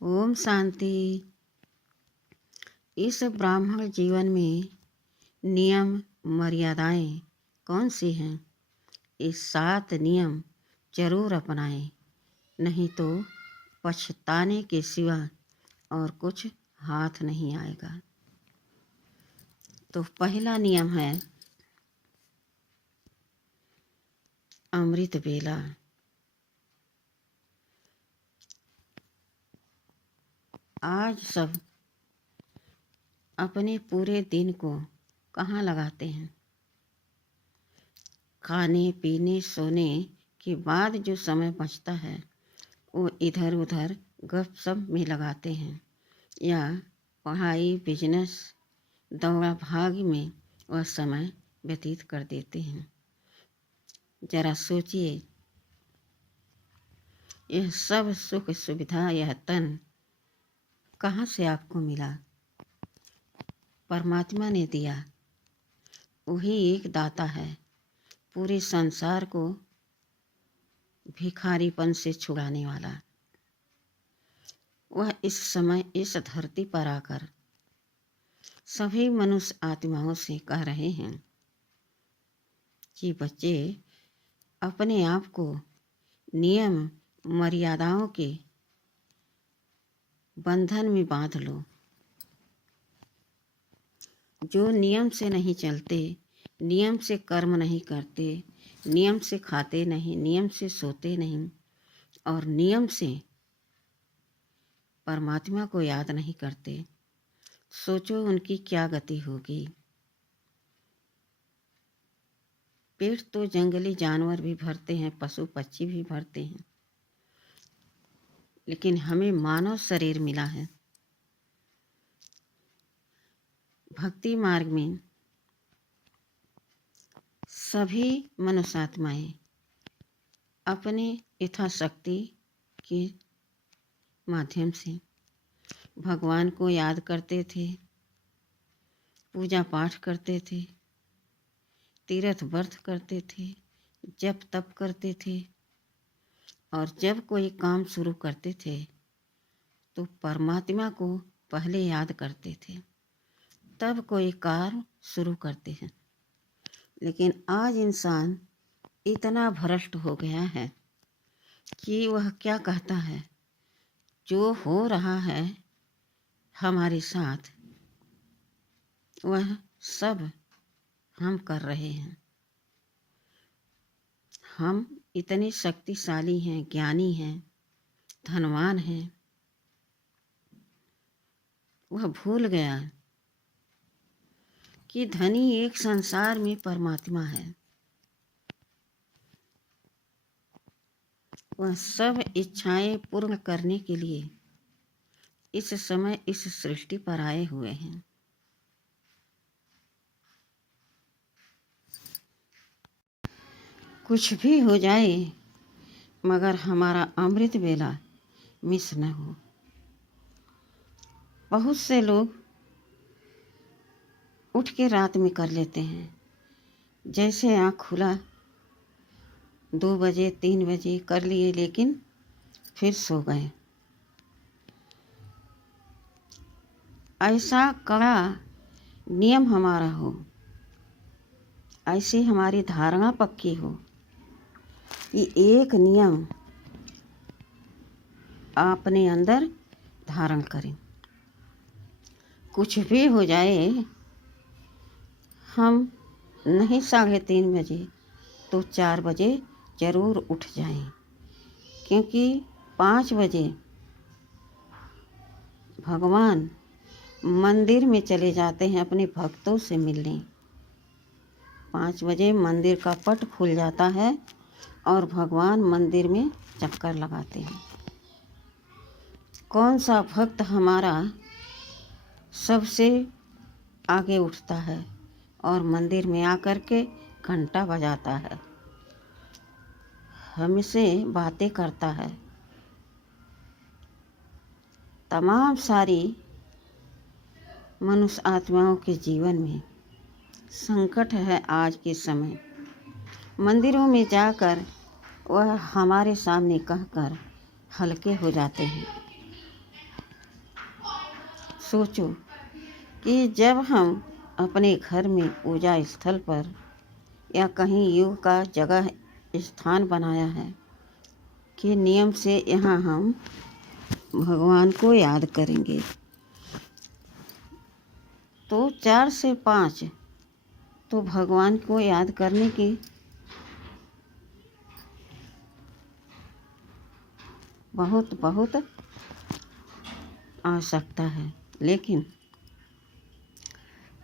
ओम शांति। इस ब्राह्मण जीवन में नियम मर्यादाएं कौन सी हैं? ये 7 नियम जरूर अपनाएं, नहीं तो पछताने के सिवा और कुछ हाथ नहीं आएगा। तो पहला नियम है अमृत बेला। आज सब अपने पूरे दिन को कहाँ लगाते हैं? खाने पीने सोने के बाद जो समय बचता है वो इधर उधर गपशप में लगाते हैं या पढ़ाई बिजनेस दौड़ा भाग में वह समय व्यतीत कर देते हैं। जरा सोचिए, यह सब सुख सुविधा, यह तन कहाँ से आपको मिला? परमात्मा ने दिया। वही एक दाता है, पूरे संसार को भिखारीपन से छुड़ाने वाला। वह इस समय इस धरती पर आकर सभी मनुष्य आत्माओं से कह रहे हैं कि बच्चे, अपने आप को नियम मर्यादाओं के बंधन में बांध लो। जो नियम से नहीं चलते, नियम से कर्म नहीं करते, नियम से खाते नहीं, नियम से सोते नहीं और नियम से परमात्मा को याद नहीं करते, सोचो उनकी क्या गति होगी। पेट तो जंगली जानवर भी भरते हैं, पशु पक्षी भी भरते हैं, लेकिन हमें मानव शरीर मिला है। भक्ति मार्ग में सभी मनुष्यात्माएं अपने यथाशक्ति के माध्यम से भगवान को याद करते थे, पूजा पाठ करते थे, तीर्थ व्रत करते थे, जप तप करते थे और जब कोई काम शुरू करते थे तो परमात्मा को पहले याद करते थे, तब कोई कार्य शुरू करते हैं। लेकिन आज इंसान इतना भ्रष्ट हो गया है कि वह क्या कहता है, जो हो रहा है हमारे साथ वह सब हम कर रहे हैं। हम इतने शक्तिशाली हैं, ज्ञानी हैं, धनवान हैं। वह भूल गया कि धनी एक संसार में परमात्मा है। वह सब इच्छाएं पूर्ण करने के लिए इस समय इस सृष्टि पर आए हुए हैं। कुछ भी हो जाए मगर हमारा अमृत बेला मिस न हो। बहुत से लोग उठ के रात में कर लेते हैं, जैसे आँख खुला 2 बजे 3 बजे कर लिए, लेकिन फिर सो गए। ऐसा कड़ा नियम हमारा हो, ऐसी हमारी धारणा पक्की हो कि एक नियम अपने अंदर धारण करें। कुछ भी हो जाए, हम नहीं 3:30 बजे तो 4 बजे ज़रूर उठ जाएं, क्योंकि 5 बजे भगवान मंदिर में चले जाते हैं अपने भक्तों से मिलने। 5 बजे मंदिर का पट खुल जाता है और भगवान मंदिर में चक्कर लगाते हैं। कौन सा भक्त हमारा सबसे आगे उठता है और मंदिर में आकर के घंटा बजाता है, हमसे बातें करता है। तमाम सारी मनुष्य आत्माओं के जीवन में संकट है। आज के समय मंदिरों में जाकर वह हमारे सामने कहकर हल्के हो जाते हैं। सोचो कि जब हम अपने घर में पूजा स्थल पर या कहीं योग का जगह स्थान बनाया है कि नियम से यहाँ हम भगवान को याद करेंगे, तो 4 से 5 तो भगवान को याद करने की बहुत आवश्यकता है। लेकिन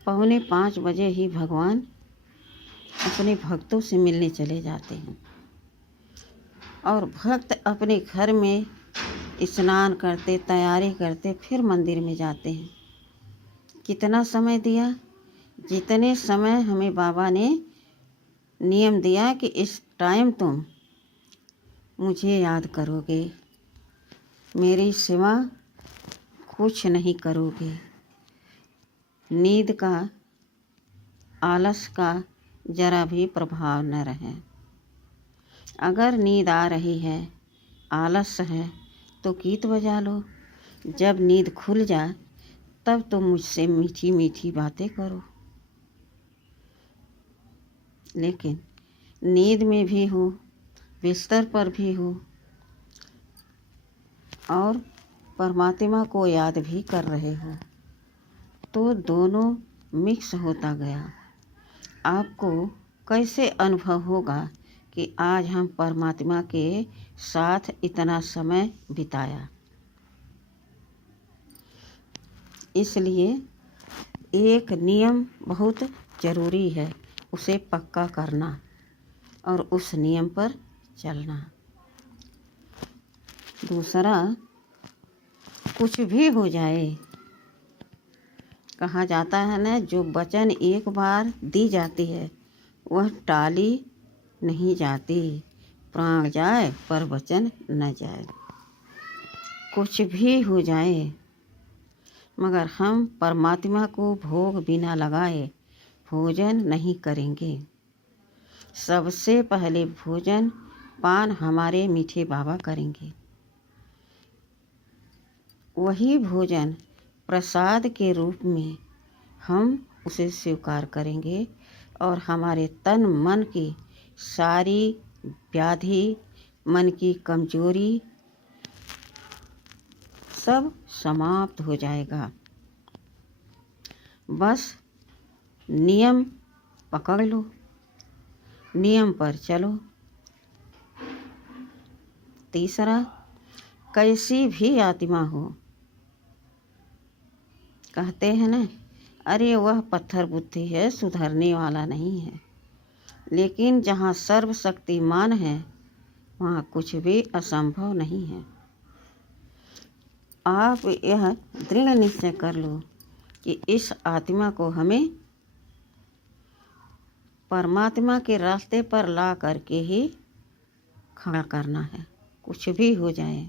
4:45 बजे ही भगवान अपने भक्तों से मिलने चले जाते हैं और भक्त अपने घर में स्नान करते, तैयारी करते, फिर मंदिर में जाते हैं। कितना समय दिया? जितने समय हमें बाबा ने नियम दिया कि इस टाइम तुम मुझे याद करोगे, मेरी सिवा कुछ नहीं करोगे, नींद का, आलस का जरा भी प्रभाव न रहे। अगर नींद आ रही है, आलस है, तो गीत बजा लो। जब नींद खुल जाए तब तो मुझसे मीठी मीठी बातें करो। लेकिन नींद में भी हो, बिस्तर पर भी हो और परमात्मा को याद भी कर रहे हो, तो दोनों मिक्स होता गया। आपको कैसे अनुभव होगा कि आज हम परमात्मा के साथ इतना समय बिताया। इसलिए एक नियम बहुत ज़रूरी है, उसे पक्का करना और उस नियम पर चलना। दूसरा, कुछ भी हो जाए, कहा जाता है ना, जो वचन एक बार दी जाती है वह टाली नहीं जाती। प्राण जाए पर वचन न जाए। कुछ भी हो जाए, मगर हम परमात्मा को भोग बिना लगाए भोजन नहीं करेंगे। सबसे पहले भोजन पान हमारे मीठे बाबा करेंगे। वही भोजन प्रसाद के रूप में हम उसे स्वीकार करेंगे और हमारे तन मन की सारी व्याधि, मन की कमजोरी सब समाप्त हो जाएगा। बस नियम पकड़ लो, नियम पर चलो। तीसरा, कैसी भी आत्मा हो, कहते हैं ना, अरे वह पत्थर बुद्धि है, सुधरने वाला नहीं है। लेकिन जहाँ सर्वशक्तिमान है वहाँ कुछ भी असंभव नहीं है। आप यह दृढ़ निश्चय कर लो कि इस आत्मा को हमें परमात्मा के रास्ते पर ला करके ही खड़ा करना है। कुछ भी हो जाए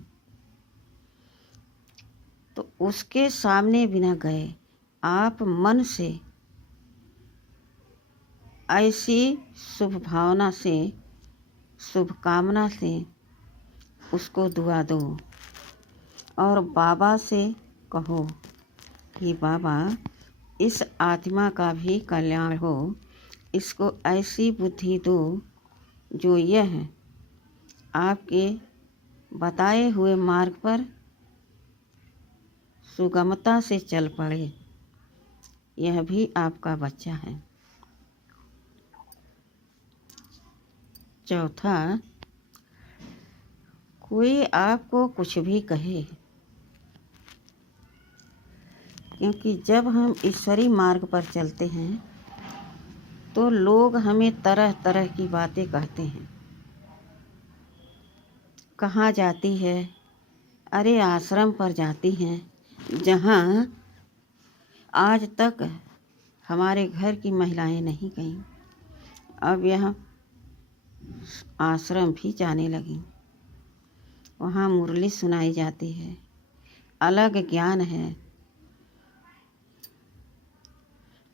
तो उसके सामने बिना गए आप मन से ऐसी शुभ भावना से, शुभ कामना से उसको दुआ दो और बाबा से कहो कि बाबा इस आत्मा का भी कल्याण हो, इसको ऐसी बुद्धि दो जो यह आपके बताए हुए मार्ग पर सुगमता से चल पड़े। यह भी आपका बच्चा है। चौथा, कोई आपको कुछ भी कहे, क्योंकि जब हम ईश्वरी मार्ग पर चलते हैं तो लोग हमें तरह तरह की बातें कहते हैं। कहाँ जाती है? अरे आश्रम पर जाती हैं जहाँ आज तक हमारे घर की महिलाएं नहीं गईं, अब यह आश्रम भी जाने लगी। वहाँ मुरली सुनाई जाती है, अलग ज्ञान है,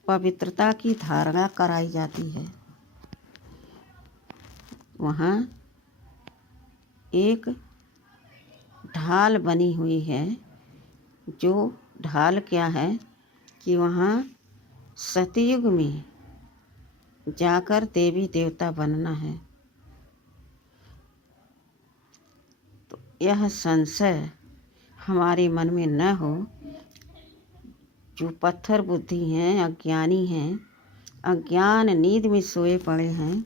पवित्रता की धारणा कराई जाती है। वहाँ एक ढाल बनी हुई है जो ढाल क्या है कि वहाँ सतयुग में जाकर देवी देवता बनना है। तो यह संशय हमारे मन में न हो। जो पत्थर बुद्धि हैं, अज्ञानी हैं, अज्ञान नींद में सोए पड़े हैं,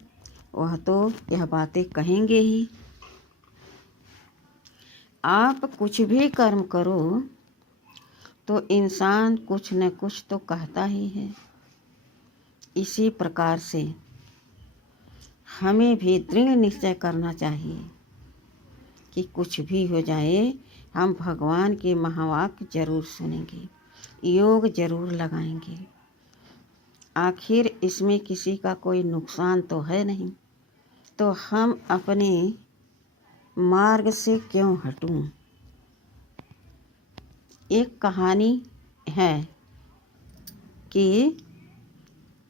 वह तो यह बातें कहेंगे ही। आप कुछ भी कर्म करो तो इंसान कुछ न कुछ तो कहता ही है। इसी प्रकार से हमें भी दृढ़ निश्चय करना चाहिए कि कुछ भी हो जाए हम भगवान के महावाक्य जरूर सुनेंगे, योग जरूर लगाएंगे। आखिर इसमें किसी का कोई नुकसान तो है नहीं, तो हम अपने मार्ग से क्यों हटूं। एक कहानी है कि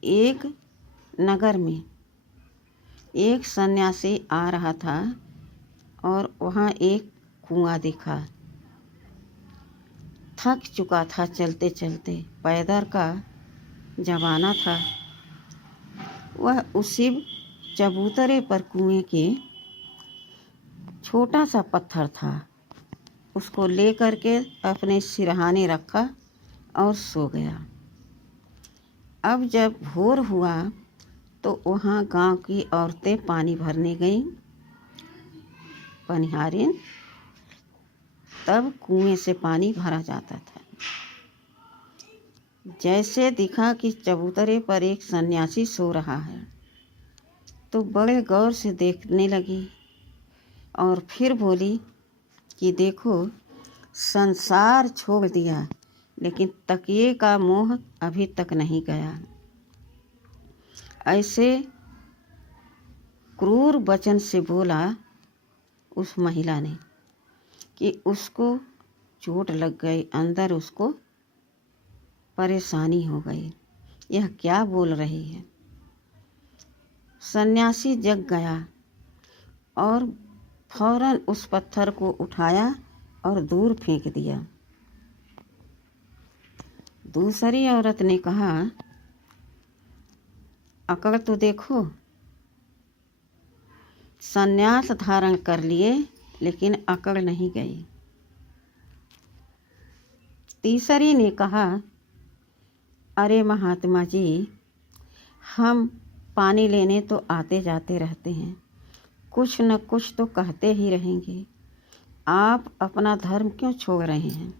एक नगर में एक सन्यासी आ रहा था और वहाँ एक कुआं दिखा। थक चुका था चलते चलते, पैदल का जमाना था। वह उसी चबूतरे पर कुएं के छोटा सा पत्थर था, उसको ले करके अपने सिरहाने रखा और सो गया। अब जब भोर हुआ तो वहाँ गांव की औरतें पानी भरने गईं, पनिहारिन। तब कुएं से पानी भरा जाता था। जैसे दिखा कि चबूतरे पर एक सन्यासी सो रहा है तो बड़े गौर से देखने लगी और फिर बोली कि देखो, संसार छोड़ दिया लेकिन तकिए का मोह अभी तक नहीं गया। ऐसे क्रूर वचन से बोला उस महिला ने कि उसको चोट लग गई, अंदर उसको परेशानी हो गई। यह क्या बोल रही है। सन्यासी जग गया और फौरन उस पत्थर को उठाया और दूर फेंक दिया। दूसरी औरत ने कहा, अकड़ तो देखो, सन्यास धारण कर लिए लेकिन अकड़ नहीं गई। तीसरी ने कहा, अरे महात्मा जी, हम पानी लेने तो आते जाते रहते हैं, कुछ न कुछ तो कहते ही रहेंगे, आप अपना धर्म क्यों छोड़ रहे हैं।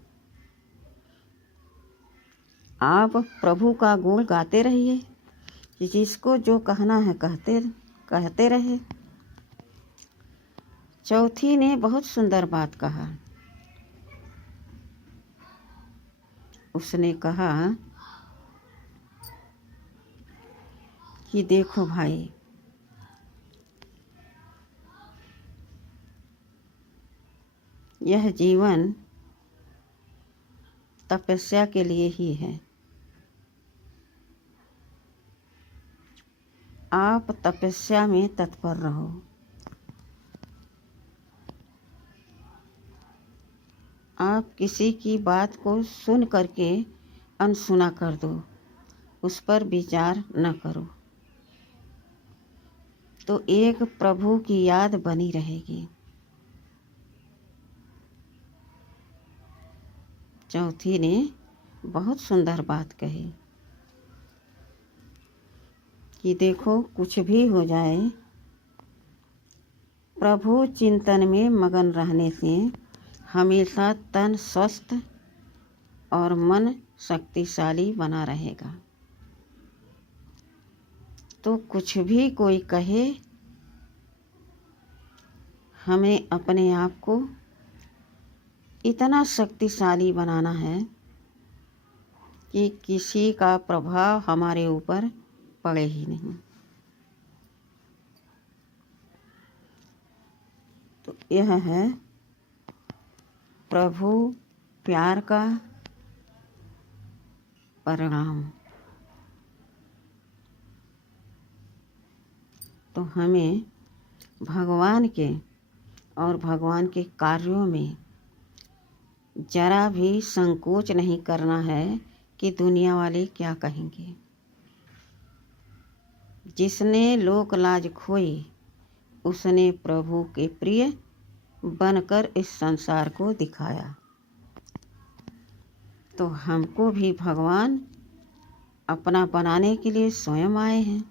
आप प्रभु का गुण गाते रहिए, कि जिसको जो कहना है कहते रहे। चौथी ने बहुत सुंदर बात कहा। उसने कहा कि देखो भाई, यह जीवन तपस्या के लिए ही है। आप तपस्या में तत्पर रहो। आप किसी की बात को सुन करके अनसुना कर दो, उस पर विचार न करो, तो एक प्रभु की याद बनी रहेगी। चौथी ने बहुत सुंदर बात कही कि देखो, कुछ भी हो जाए, प्रभु चिंतन में मगन रहने से हमेशा तन स्वस्थ और मन शक्तिशाली बना रहेगा। तो कुछ भी कोई कहे, हमें अपने आप को इतना शक्तिशाली बनाना है कि किसी का प्रभाव हमारे ऊपर पड़े ही नहीं। तो यह है प्रभु प्यार का परिणाम। तो हमें भगवान के और भगवान के कार्यों में जरा भी संकोच नहीं करना है कि दुनिया वाले क्या कहेंगे। जिसने लोक लाज खोई उसने प्रभु के प्रिय बनकर इस संसार को दिखाया। तो हमको भी भगवान अपना बनाने के लिए स्वयं आए हैं,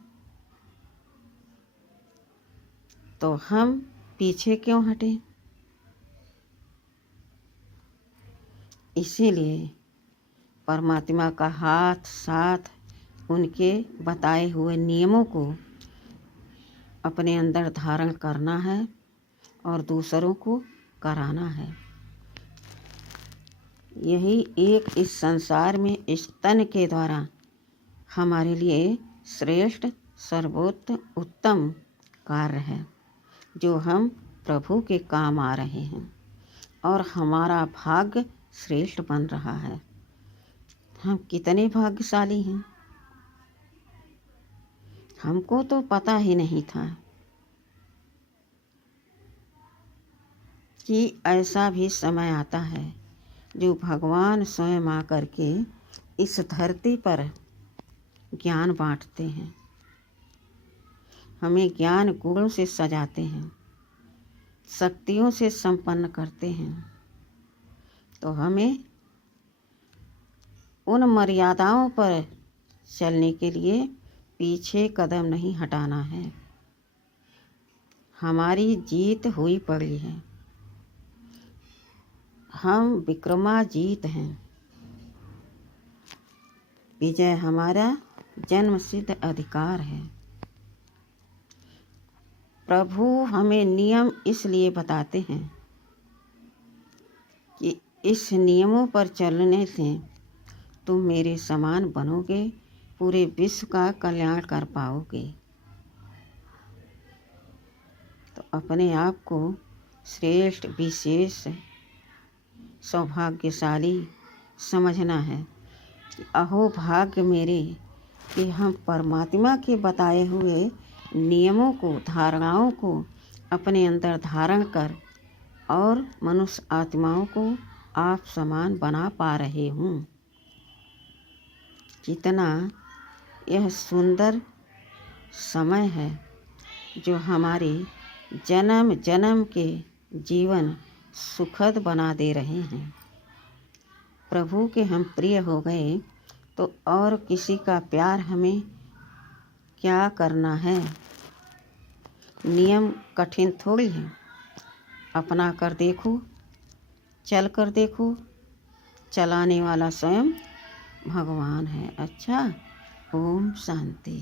तो हम पीछे क्यों हटें। इसीलिए परमात्मा का हाथ साथ उनके बताए हुए नियमों को अपने अंदर धारण करना है और दूसरों को कराना है। यही एक इस संसार में इस तन के द्वारा हमारे लिए श्रेष्ठ सर्वोत्तम उत्तम कार्य है, जो हम प्रभु के काम आ रहे हैं और हमारा भाग्य श्रेष्ठ बन रहा है। हम कितने भाग्यशाली हैं। हमको तो पता ही नहीं था कि ऐसा भी समय आता है जो भगवान स्वयं आकर के इस धरती पर ज्ञान बांटते हैं, हमें ज्ञान गुणों से सजाते हैं, शक्तियों से संपन्न करते हैं। तो हमें उन मर्यादाओं पर चलने के लिए पीछे कदम नहीं हटाना है। हमारी जीत हुई पड़ी है, हम विक्रमाजीत हैं। विजय हमारा जन्मसिद्ध अधिकार है। प्रभु हमें नियम इसलिए बताते हैं कि इस नियमों पर चलने से तुम मेरे समान बनोगे, पूरे विश्व का कल्याण कर पाओगे। तो अपने आप को श्रेष्ठ विशेष सौभाग्यशाली समझना है। अहो भाग्य मेरे कि हम परमात्मा के बताए हुए नियमों को, धारणाओं को अपने अंदर धारण कर और मनुष्य आत्माओं को आप समान बना पा रहे हूँ। कितना यह सुंदर समय है जो हमारे जन्म जन्म के जीवन सुखद बना दे रहे हैं। प्रभु के हम प्रिय हो गए तो और किसी का प्यार हमें क्या करना है। नियम कठिन थोड़ी है, अपना कर देखो, चल कर देखो, चलाने वाला स्वयं भगवान है। अच्छा, ओम शांति।